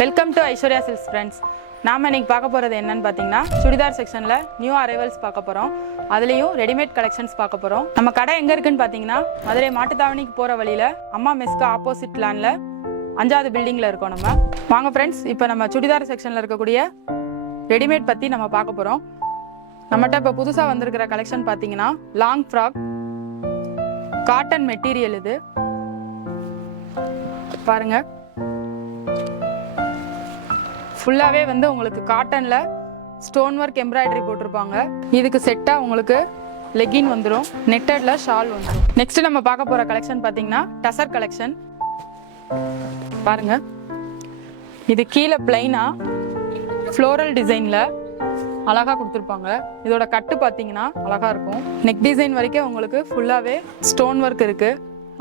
Welcome to Aishwarya silks friends. நாம் இன்னைக்கு பார்க்க போகிறது என்னன்னு பார்த்தீங்கன்னா, சுடிதார் செக்ஷனில் நியூ அரைவல்ஸ் பார்க்க போகிறோம். அதுலேயும் ரெடிமேட் கலெக்ஷன்ஸ் பார்க்க போகிறோம். நம்ம கடை எங்கே இருக்குன்னு பார்த்தீங்கன்னா, மதுரை மாட்டுத்தாவணிக்கு போகிற வழியில் அம்மா மெஸ்க்கு ஆப்போசிட் லேண்டில் 5வது பில்டிங்கில் இருக்கோம். நம்ம வாங்க ஃப்ரெண்ட்ஸ், இப்போ நம்ம சுடிதார் செக்ஷனில் இருக்கக்கூடிய ரெடிமேட் பற்றி நம்ம பார்க்க போகிறோம். நம்மகிட்ட இப்போ புதுசாக வந்திருக்கிற கலெக்ஷன் பார்த்தீங்கன்னா, லாங் ஃப்ராக் காட்டன் மெட்டீரியல். இது பாருங்க, ஃபுல்லாவே வந்து உங்களுக்கு காட்டன்ல ஸ்டோன் ஒர்க் எம்ப்ராய்டரி போட்டிருப்பாங்க. இதுக்கு செட்டா உங்களுக்கு லெகின் வந்துடும், நெட்டட்ல ஷால் வந்துடும். நெக்ஸ்ட் நம்ம பார்க்க போற கலெக்ஷன் பாத்தீங்கன்னா டசர் கலெக்ஷன். பாருங்க, இது கீழே பிளைனா ஃப்ளோரல் டிசைன்ல அழகா கொடுத்துருப்பாங்க. இதோட கட்டு பாத்தீங்கன்னா அழகா இருக்கும். நெக் டிசைன் வரைக்கும் உங்களுக்கு ஃபுல்லாவே ஸ்டோன் ஒர்க் இருக்கு,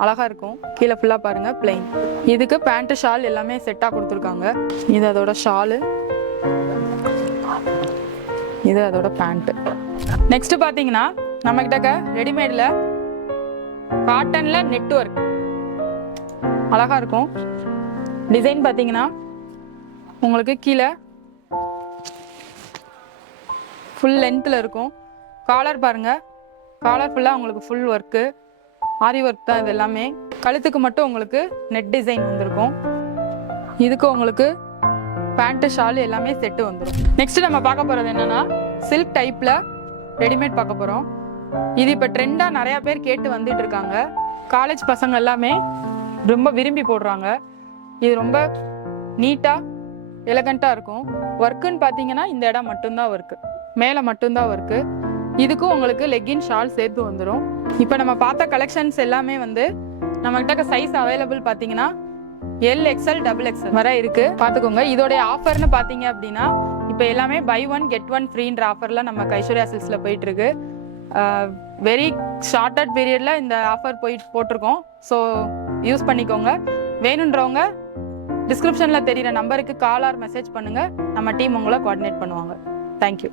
அழகா இருக்கும். கீழே ஃபுல்லா பாருங்க பிளைன். இதுக்கு பேண்ட் ஷால் எல்லாமே செட்டா கொடுத்துருக்காங்க. இது அதோட ஷாலு, இது அதோட பேண்ட். நெக்ஸ்ட் பாத்தீங்கன்னா நம்ம கிட்ட ரெடிமேட்ல காட்டன்ல நெட் ஒர்க் அழகா இருக்கும். டிசைன் பாத்தீங்கன்னா உங்களுக்கு கீழே ஃபுல் லென்த்ல இருக்கும். காலர் பாருங்க, காலர் ஃபுல்லா உங்களுக்கு ஃபுல் ஒர்க்கு, ஆரி ஒர்க் தான் இது எல்லாமே. கழுத்துக்கு மட்டும் உங்களுக்கு நெட் டிசைன் வந்திருக்கும். இதுக்கு உங்களுக்கு பேண்ட் ஷால் எல்லாமே செட்டு வந்துடும். நெக்ஸ்ட் நம்ம பார்க்க போறது என்னன்னா, சில்க் டைப்ல ரெடிமேட் பார்க்க போறோம். இது இப்போ ட்ரெண்டா நிறைய பேர் கேட்டு வந்துட்டு இருக்காங்க. காலேஜ் பசங்க எல்லாமே ரொம்ப விரும்பி போடுறாங்க. இது ரொம்ப நீட்டா எலகண்டா இருக்கும். ஒர்க்குன்னு பார்த்தீங்கன்னா இந்த இடம் மட்டும்தான் ஒர்க்கு, மேலே மட்டும்தான் ஒர்க்கு. இதுக்கும் உங்களுக்கு லெகின் ஷால் சேர்த்து வந்துடும். இப்போ நம்ம பார்த்த கலெக்ஷன்ஸ் எல்லாமே வந்து நம்ம கிட்ட சைஸ் அவைலபிள் பார்த்தீங்கன்னா LXL XXL வரை இருக்கு, பார்த்துக்கோங்க. இதோடைய ஆஃபர்னு பார்த்தீங்க அப்படின்னா, இப்போ எல்லாமே பை 1 get 1 ஃப்ரீன்ற ஆஃபர்ல நம்ம ஐஸ்வர்யா சில்க்ஸ்ல போயிட்டு இருக்கு. வெரி ஷார்ட்டட் பீரியட்ல இந்த ஆஃபர் போட்டிருக்கோம். ஸோ யூஸ் பண்ணிக்கோங்க. வேணுன்றவங்க டிஸ்கிரிப்ஷன்ல தெரியுற நம்பருக்கு கால் ஆர் மெசேஜ் பண்ணுங்க. நம்ம டீம் உங்களை கோஆர்டினேட் பண்ணுவாங்க. தேங்க்யூ.